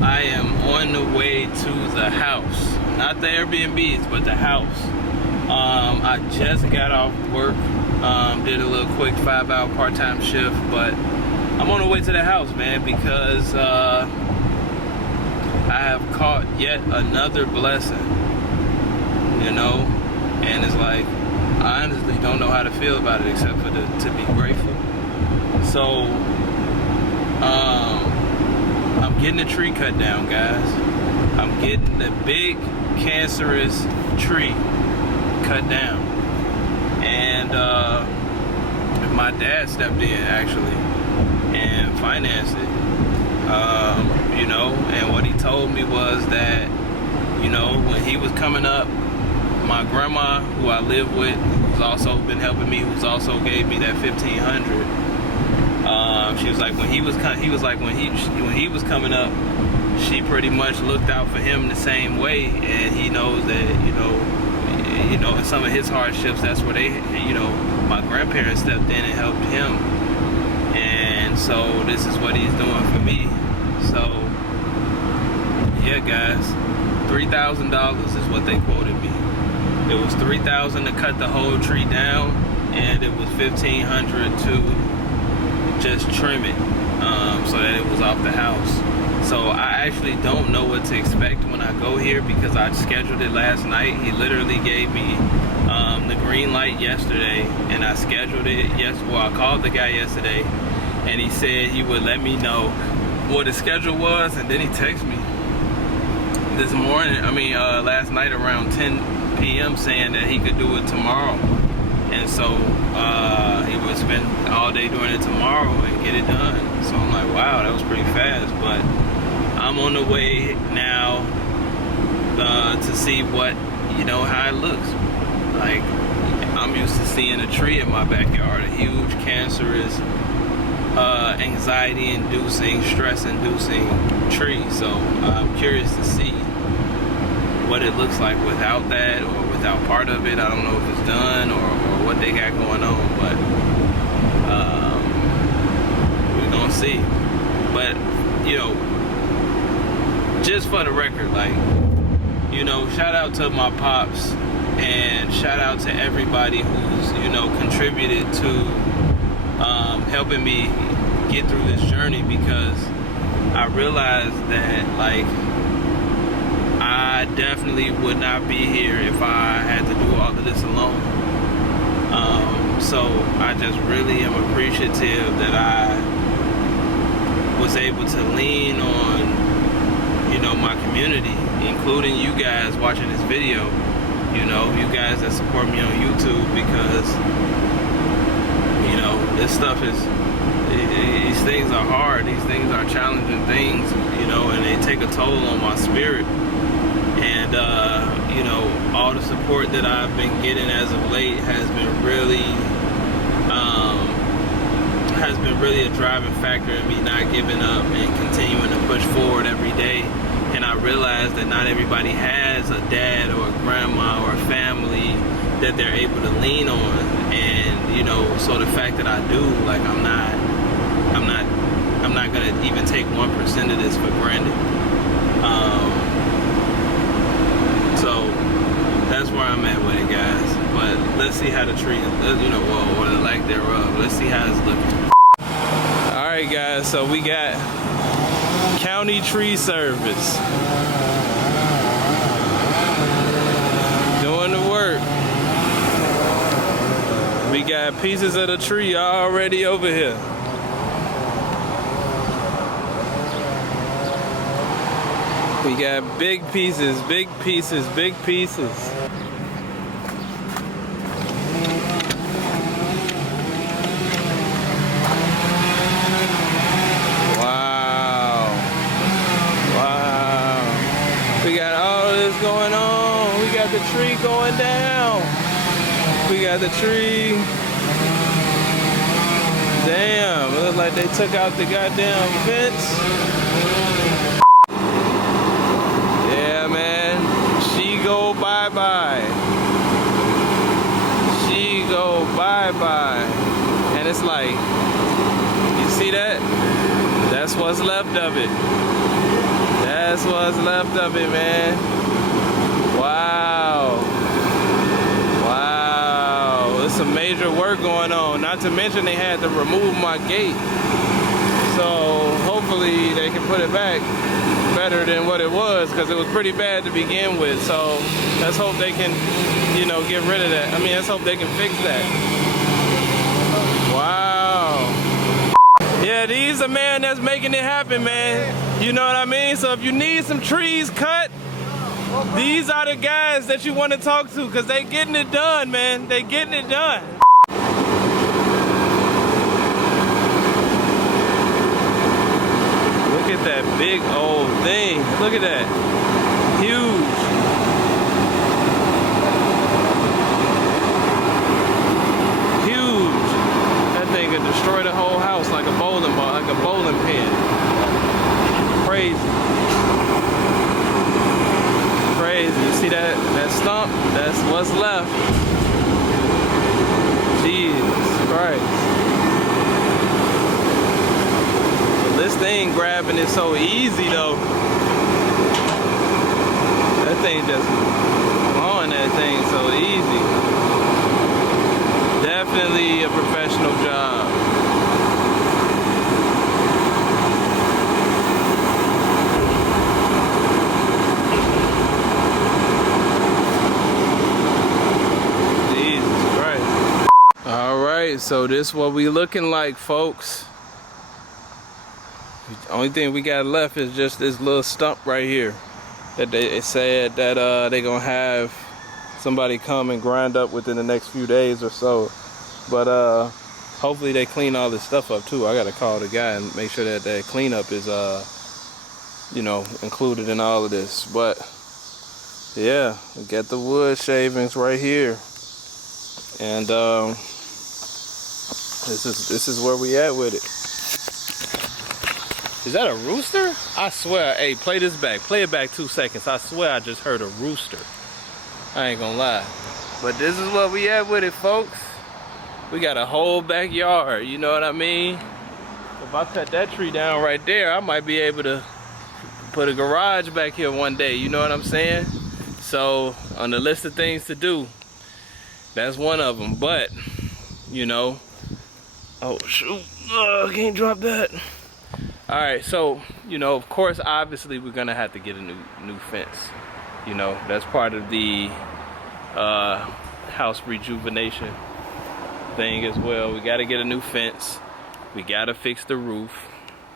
I am on the way to the house. Not the Airbnbs, but the house. I just got off work. Did a little quick 5-hour part-time shift, but I'm on the way to the house, man, because I have caught yet another blessing, you know, and it's like, I honestly don't know how to feel about it except for to be grateful. So, I'm getting a tree cut down, guys. I'm getting the big cancerous tree cut down. And my dad stepped in, actually, and financed it. You know, and what he told me was that, you know, when he was coming up, my grandma, who I live with, who's also been helping me, who's also gave me that $1,500. She was like, when he was coming up, she pretty much looked out for him the same way, and he knows that, you know, in some of his hardships, that's where they, you know, my grandparents stepped in and helped him, and so this is what he's doing for me. So, yeah, guys, $3,000 is what they quoted me. It was $3,000 to cut the whole tree down, and it was $1,500 to just trim it, so that it was off the house. So I actually don't know what to expect when I go here, because I scheduled it last night. He literally gave me the green light yesterday, and I scheduled it. Well, I called the guy yesterday, and he said he would let me know what his schedule was, and then he texted me this morning, last night around 10 p.m. saying that he could do it tomorrow. And so he would spend all day doing it tomorrow and get it done. So I'm like, wow, that was pretty fast. But I'm on the way now to see what, you know, how it looks. Like, I'm used to seeing a tree in my backyard, a huge cancerous, anxiety-inducing, stress-inducing tree. So I'm curious to see what it looks like without that, or without part of it. I don't know if it's done or what they got going on, but we're gonna see. But, you know, just for the record, like, you know, shout out to my pops, and shout out to everybody who's, you know, contributed to helping me get through this journey, because I realized that, like, I definitely would not be here if I had to do all of this alone. So I just really am appreciative that I was able to lean on, you know, my community, including you guys watching this video, you know, you guys that support me on YouTube, because, you know, this stuff is, these things are hard, these things are challenging things, you know, and they take a toll on my spirit. And, you know, all the support that I've been getting as of late has been really a driving factor in me not giving up and continuing to push forward every day. And I realized that not everybody has a dad or a grandma or a family that they're able to lean on. And, you know, so the fact that I do, like, I'm not gonna even take 1% of this for granted. So that's where I'm at with it, guys. But let's see how the tree is, you know, or the lack thereof. Let's see how it's looking. All right, guys. So we got County Tree Service doing the work. We got pieces of the tree already over here. We got big pieces, big pieces, big pieces. Wow. Wow. We got all of this going on. We got the tree going down. We got the tree. Damn, it looks like they took out the goddamn fence. Go bye-bye. She go bye-bye. And it's like, you see that? That's what's left of it. That's what's left of it, man. Wow. Wow. There's some major work going on. Not to mention they had to remove my gate. So hopefully they can put it back better than what it was, because it was pretty bad to begin with. So let's hope they can, you know, get rid of that. I mean, let's hope they can fix that. Wow. Yeah, these are man that's making it happen, man. You know what I mean? So if you need some trees cut, these are the guys that you want to talk to, because they getting it done, man. They getting it done. Look at that big old thing. Look at that. Huge. Huge. That thing could destroy the whole house like a bowling ball, like a bowling pin. Crazy. Crazy. You see that stump? That's what's left. Jesus Christ. This thing grabbing is so easy though. That thing just blowing that thing so easy. Definitely a professional job. Jesus Christ. All right, so this is what we looking like, folks. The only thing we got left is just this little stump right here that they said that they gonna have somebody come and grind up within the next few days or so. But hopefully they clean all this stuff up too. I gotta call the guy and make sure that that cleanup is you know, included in all of this. But yeah, we got the wood shavings right here, and this is where we at with it. Is that a rooster? I swear, hey, play this back. Play it back 2 seconds. I swear I just heard a rooster. I ain't gonna lie. But this is what we at with it, folks. We got a whole backyard, you know what I mean? If I cut that tree down right there, I might be able to put a garage back here one day, you know what I'm saying? So, on the list of things to do, that's one of them. But, you know, oh shoot, I can't drop that. All right, so, you know, of course, obviously, we're gonna have to get a new fence. You know, that's part of the house rejuvenation thing as well. We gotta get a new fence. We gotta fix the roof.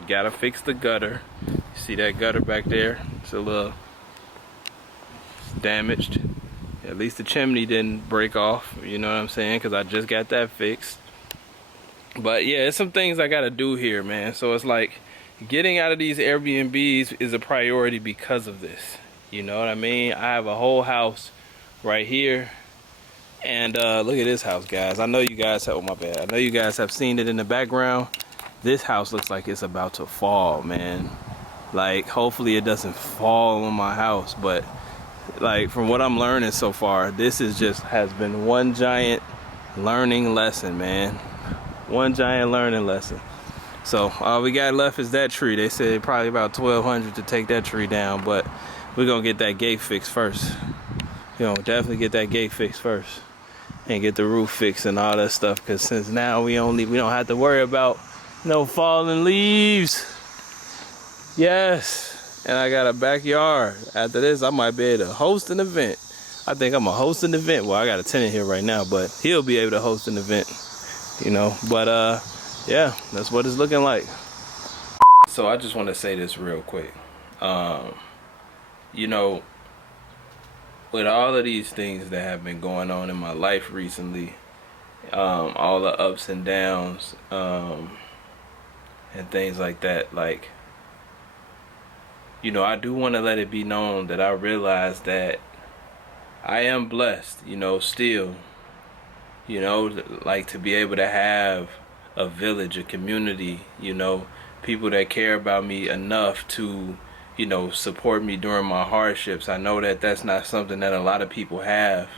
We gotta fix the gutter. You see that gutter back there? It's a little damaged. At least the chimney didn't break off, you know what I'm saying? Because I just got that fixed. But yeah, it's some things I gotta do here, man. So it's like, getting out of these Airbnbs is a priority because of this. You know what I mean? I have a whole house right here. And look at this house, guys. I know you guys have, oh my bad. I know you guys have seen it in the background. This house looks like it's about to fall, man. Like, hopefully it doesn't fall on my house. But like, from what I'm learning so far, this is just has been one giant learning lesson, man. One giant learning lesson. So all we got left is that tree. They said probably about $1,200 to take that tree down, but we're gonna get that gate fixed first. You know, definitely get that gate fixed first, and get the roof fixed and all that stuff. Because since now we don't have to worry about no falling leaves. Yes, and I got a backyard. After this, I might be able to host an event. I think I'm gonna host an event. Well, I got a tenant here right now, but he'll be able to host an event. You know, but yeah, that's what it's looking like. So I just want to say this real quick. You know, with all of these things that have been going on in my life recently, all the ups and downs, and things like that, like, you know, I do want to let it be known that I realize that I am blessed, you know, still, you know, like, to be able to have a village, a community, you know, people that care about me enough to, you know, support me during my hardships. I know that that's not something that a lot of people have,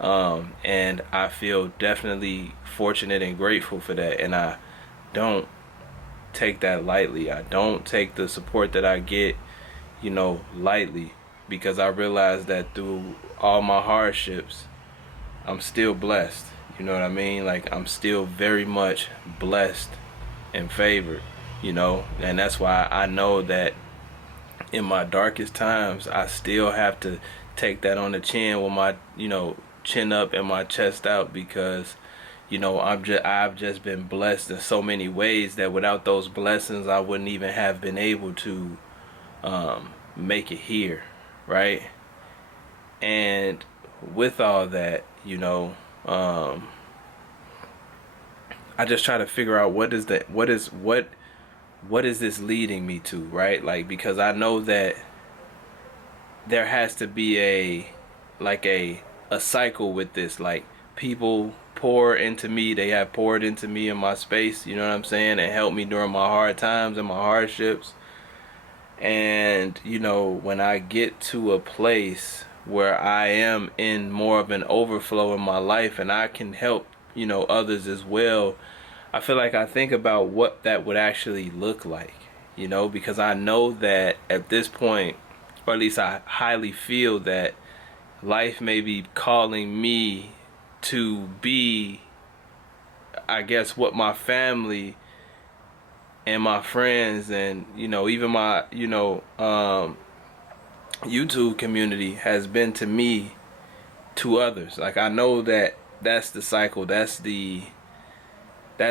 and I feel definitely fortunate and grateful for that, and I don't take that lightly. I don't take the support that I get, lightly, because I realized that through all my hardships, I'm still blessed. You know what I mean? Like, I'm still very much blessed and favored, and that's why I know that in my darkest times, I still have to take that on the chin with my, chin up and my chest out, because I've just been blessed in so many ways that without those blessings, I wouldn't even have been able to make it here, right? And with all that, I just try to figure out what is this leading me to, right? Like, because I know that there has to be a cycle with this. Like, people pour into me, they have poured into me in my space, you know what I'm saying, and helped me during my hard times and my hardships. And when I get to a place where I am in more of an overflow in my life and I can help others as well, I feel like I think about what that would actually look like, because I know that at this point, or at least I highly feel that life may be calling me to be, I guess, what my family and my friends and even my YouTube community has been to me, to others. Like, I know that that's the cycle, that's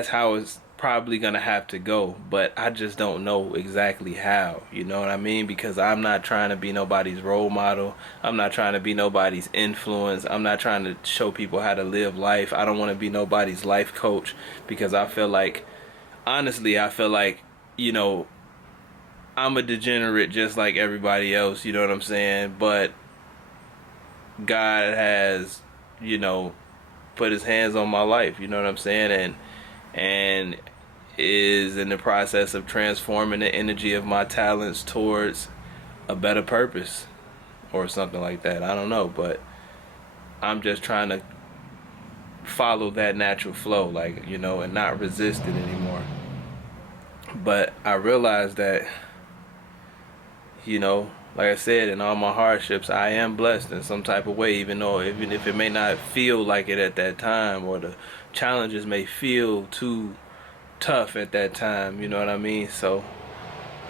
how it's probably gonna have to go, but I just don't know exactly how, you know what I mean? Because I'm not trying to be nobody's role model, I'm not trying to be nobody's influence, I'm not trying to show people how to live life. I don't want to be nobody's life coach, because I feel like, honestly, I'm a degenerate just like everybody else, you know what I'm saying? But God has, put his hands on my life, you know what I'm saying? And is in the process of transforming the energy of my talents towards a better purpose or something like that. I don't know, but I'm just trying to follow that natural flow, like, and not resist it anymore. But I realized that, like I said, in all my hardships, I am blessed in some type of way, even if it may not feel like it at that time, or the challenges may feel too tough at that time, you know what I mean? So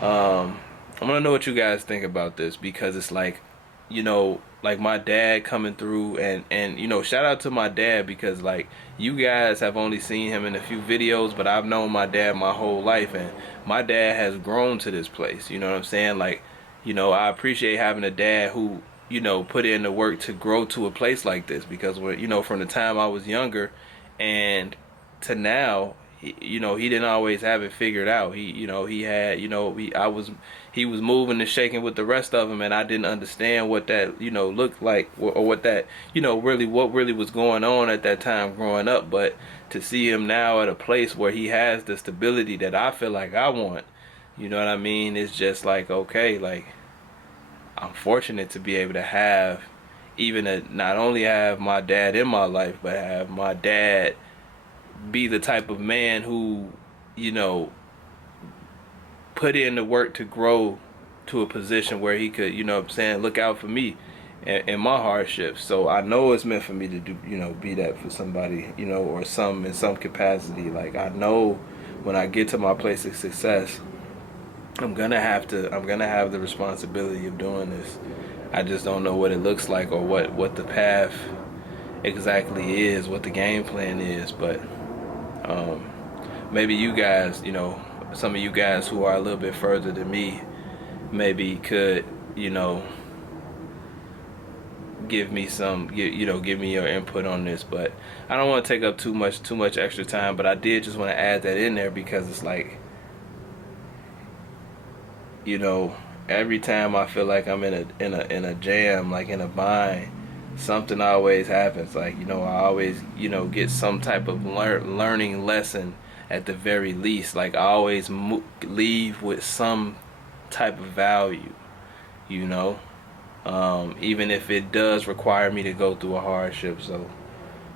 I want to know what you guys think about this, because it's like, like my dad coming through, and shout out to my dad, because like, you guys have only seen him in a few videos, but I've known my dad my whole life, and my dad has grown to this place, you know what I'm saying? Like, I appreciate having a dad who, put in the work to grow to a place like this, because when, from the time I was younger and to now, he didn't always have it figured out. He had, he was moving and shaking with the rest of them, and I didn't understand what that, looked like, or what that, what really was going on at that time growing up. But to see him now at a place where he has the stability that I feel like I want, you know what I mean? It's just like, okay, like, I'm fortunate to be able to have, not only have my dad in my life, but have my dad be the type of man who, put in the work to grow to a position where he could, look out for me and my hardships. So I know it's meant for me to do, be that for somebody, or in some capacity. Like, I know when I get to my place of success, I'm gonna have the responsibility of doing this. I just don't know what it looks like, or what the path exactly is, what the game plan is. But maybe you guys, some of you guys who are a little bit further than me, maybe could, give me your input on this. But I don't want to take up too much extra time, but I did just want to add that in there, because it's like, every time I feel like I'm in a jam, like in a bind, something always happens. Like, I always, get some type of learning lesson at the very least. Like, I always leave with some type of value, even if it does require me to go through a hardship. So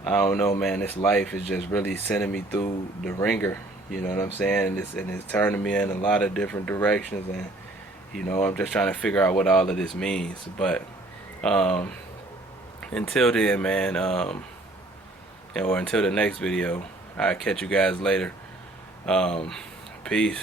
I don't know, man, this life is just really sending me through the ringer, you know what I'm saying? And it's turning me in a lot of different directions, and You know, I'm just trying to figure out what all of this means. But until then, man, or until the next video, I'll catch you guys later. Peace.